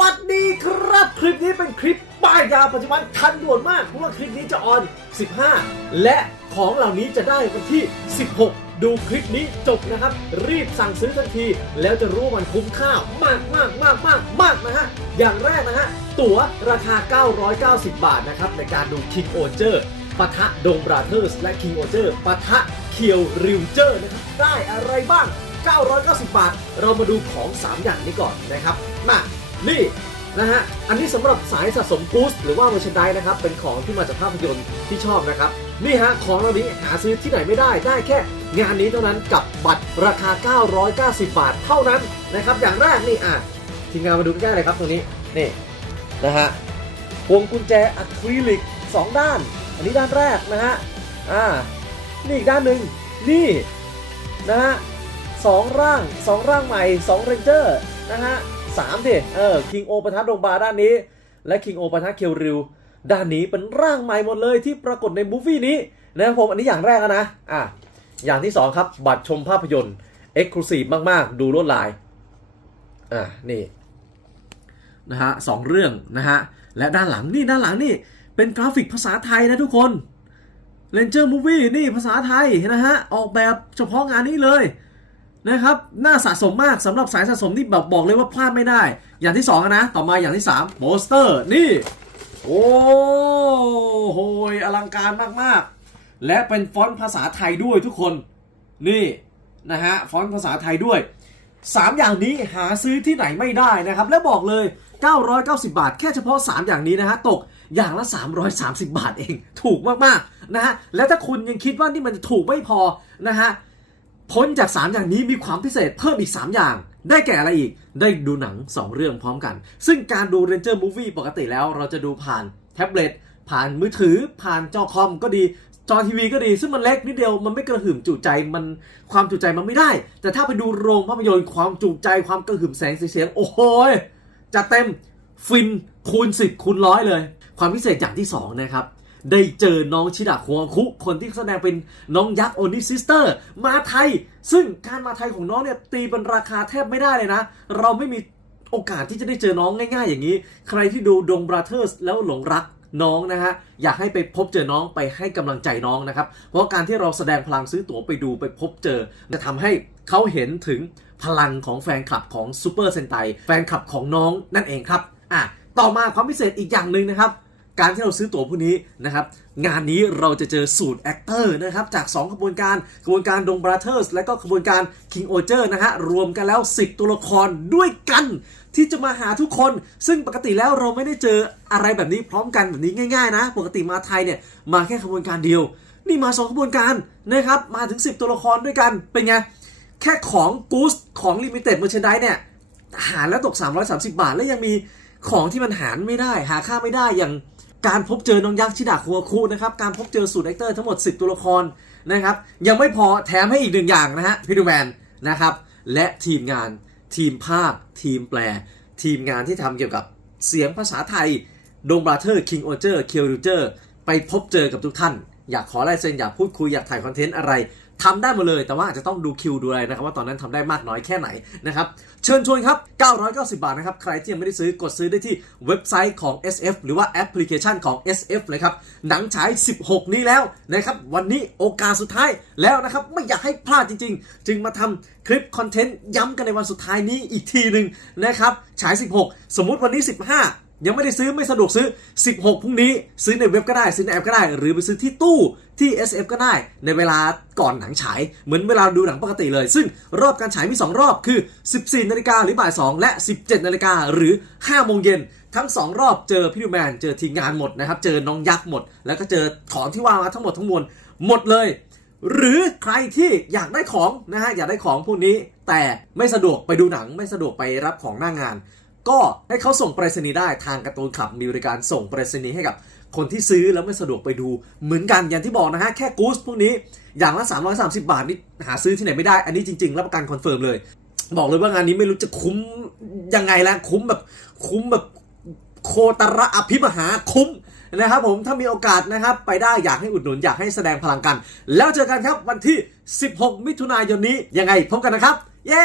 วัสดีครับ คลิปนี้เป็นคลิปป้ายยาปัจจุบันทันด่วนมาก เพราะว่าคลิปนี้จะออน 15 และของเหล่านี้จะได้วันที่ 16 ดูคลิปนี้จบนะครับ รีบสั่งซื้อทันที แล้วจะรู้ว่ามันคุ้มค่ามากมากมากมากมากนะฮะ อย่างแรกนะฮะ ตั๋วราคา 990 บาทนะครับ ในการดู King o j e r ปะทะดงบราเธอร์สและ King o j e r ปะทะเคียวริวเจอร์นะครับได้อะไรบ้าง 990 บาท เรามาดูของ 3 อย่างนี้ก่อนนะครับมา นี่นะฮะ อันนี้สำหรับสายสะสมกูสหรือว่าเวอร์ชันไดนะครับ เป็นของที่มาจากภาพยนตร์ที่ชอบนะครับ นี่ฮะ ของเหล่านี้หาซื้อที่ไหนไม่ได้ ได้แค่งานนี้เท่านั้นกับบัตรราคา 990 บาทเท่านั้นนะครับ อย่างแรกนี่อะทีมงานมาดูใกล้ๆเลยครับตรงนี้ นี่นะฮะ พวงกุญแจอะคริลิก 2 ด้าน อันนี้ด้านแรกนะฮะ อ่า นี่อีกด้านหนึ่งนี่นะฮะสองร่างสองร่างใหม่สองเรนเจอร์นะฮะ สามดิเออคิงโอปะทะดงบาด้านนี้ และคิงโอปะทะเคียวริว ด้านนี้เป็นร่างใหม่หมดเลยที่ปรากฏในมูฟวี่นี้นะครับผมอันนี้อย่างแรกนะอะอย่างที่สองครับ บัตรชมภาพยนตร์เอ็กซ์คลูซีฟมากๆ ดูลวดลายอะนี่นะฮะสองเรื่องนะฮะ และด้านหลังนี่ด้านหลังนี่เป็นกราฟิกภาษาไทยนะทุกคน Ranger Movie นี่ภาษาไทยนะฮะ ออกแบบเฉพาะงานนี้เลย นะครับน่าสะสมมากสำหรับสายสะสมที่แบบบอกเลยว่าพลาดไม่ได้ อย่างที่สองนะต่อมาอย่างที่3โปสเตอร์นี่ โอ้โหอลังการมากๆ และเป็นฟอนต์ภาษาไทยด้วยทุกคนนี่นะฮะฟอนต์ภาษาไทยด้วย 3 อย่างนี้หาซื้อที่ไหนไม่ได้นะครับ และบอกเลย 990 บาท แค่เฉพาะ 3 อย่างนี้นะฮะตกอย่างละ 330 บาทเอง ถูกมากๆนะฮะแล้วถ้าคุณยังคิดว่านี่มันจะถูกไม่พอนะฮะ พ้นจาก 3 อย่างนี้มีความพิเศษเพิ่มอีก 3 อย่าง ได้แก่อะไรอีก ได้ดูหนัง 2 เรื่องพร้อมกัน ซึ่งการดู Ranger Movie ปกติแล้วเราจะดูผ่านแท็บเล็ตผ่านมือถือ ผ่านจอคอมก็ดีจอทีวีก็ดี ซึ่งมันเล็กนิดเดียวมันไม่กระหึ่มจุใจมันความจุใจมันไม่ได้ แต่ถ้าไปดูโรงภาพยนตร์ความจุใจความกระหึ่มแสงสีเสียง โอ้โหยจะเต็มฟินคูณ 10คูณร้อยเลย ความพิเศษอย่างที่2นะครับ ได้เจอน้องชิดะคัวคุ คนที่แสดงเป็นน้องยักษ์โอนิซิสเตอร์ มาไทย ซึ่งการมาไทยของน้องเนี่ยตีเป็นราคาแทบไม่ได้เลยนะ เราไม่มีโอกาสที่จะได้เจอน้องง่าย ๆ อย่างนี้ ใครที่ดูดงบราเธอร์สแล้วหลงรักน้องนะฮะ อยากให้ไปพบเจอน้องไปให้กำลังใจน้องนะครับ เพราะการที่เราแสดงพลังซื้อตั๋วไปดูไปพบเจอ จะทำให้เขาเห็นถึงพลังของแฟนคลับของซูเปอร์เซนไตแฟนคลับของน้องนั่นเองครับอะต่อมาความพิเศษอีกอย่างหนึ่งนะครับ การที่เราซื้อตั๋วพวกนี้นะครับงานนี้เราจะเจอสูตรแอคเตอร์นะครับจาก 2 ขบวนการขบวนการดงบราเธอร์สและก็ขบวนการ King o j e r นะฮะรวมกันแล้ว 10 ตัวละครด้วยกัน ที่จะมาหาทุกคน ซึ่งปกติแล้วเราไม่ได้เจออะไรแบบนี้พร้อมกันแบบนี้ง่ายๆนะ ปกติมาไทยเนี่ยมาแค่ขบวนการเดียว นี่มา 2 ขบวนการนะครับมาถึง 10 ตัวละครด้วยกันเป็นไงแค่ของกูสของลิมิเต็ดเมอร์เชนไดเนี่ยหารแล้วตก 330 บาท แล้วยังมีของที่มันหารไม่ได้ หาค่าไม่ได้อย่าง การพบเจอน้องยักษ์ชิดาคัวคูนะครับการพบเจอสูตรแอคเตอร์ทั้งหมด 10 ตัวละครนะครับยังไม่พอแถมให้อีกหนึ่งอย่างนะฮะพี่ดูแมนนะครับและทีมงานทีมภาคทีมแปล ทีมงานที่ทำเกี่ยวกับเสียงภาษาไทยดงบราเธอร์คิงโอเจอร์เคียวริเจอร์ไปพบเจอกับทุกท่าน อยากขอลายเซ็นอยากพูดคุย อยากถ่ายคอนเทนต์อะไร ทำได้หมดเลย แต่ว่าอาจจะต้องดูคิวดูอะไรนะครับว่าตอนนั้นทำได้มากน้อยแค่ไหนนะครับ เชิญชวนครับ 990 บาทนะครับ ใครที่ยังไม่ได้ซื้อกดซื้อได้ที่เว็บไซต์ของ SF หรือว่าแอปพลิเคชันของ SF เลยครับ หนังฉาย 16 นี้แล้วนะครับ วันนี้โอกาสสุดท้ายแล้วนะครับ ไม่อยากให้พลาดจริง ๆ จึงมาทำคลิปคอนเทนต์ย้ำกันในวันสุดท้ายนี้อีกทีหนึ่งนะครับ ฉาย 16 สมมุติวันนี้ 15 ยังไม่ได้ซื้อไม่สะดวกซื้อ 16พรุ่งนี้ซื้อในเว็บก็ได้ ซื้อในแอปก็ได้ หรือไปซื้อที่ตู้ที่ SF ก็ได้ ในเวลาก่อนหนังฉาย เหมือนเวลาดูหนังปกติเลย ซึ่งรอบการฉายมี 2 รอบคือ 14นาฬิกาหรือบ่าย 2 และ 17นาฬิกาหรือ 5 โมงเย็นทั้ง 2 รอบเจอพี่ดูแมน เจอทีมงานหมดนะครับ เจอน้องยักษ์หมด แล้วก็เจอของที่ว่ามาทั้งหมดทั้งมวลหมดเลย หรือใครที่อยากได้ของนะฮะอยากได้ของพวกนี้แต่ไม่สะดวกไปดูหนังไม่สะดวกไปรับของหน้างาน ก็ให้เขาส่งไปรษณีย์ได้ทางการ์ตูนคลับมีบริการส่งไปรษณีย์ให้กับคนที่ซื้อแล้วไม่สะดวกไปดูเหมือนกันอย่างที่บอกนะฮะ แค่กูสพวกนี้อย่างละ 330 บาทนี่หาซื้อที่ไหนไม่ได้ อันนี้จริงๆ รับประกันคอนเฟิร์มเลย บอกเลยว่างานนี้ไม่รู้จะคุ้มยังไงแล้วคุ้มแบบคุ้มแบบโคตระอภิมหาคุ้มนะครับผมถ้ามีโอกาสนะครับ ไปได้อยากให้อุดหนุนอยากให้แสดงพลังกัน แล้วเจอกันครับวันที่ 16 มิถุนายนนี้ยังไงพบกันนะครับ เย้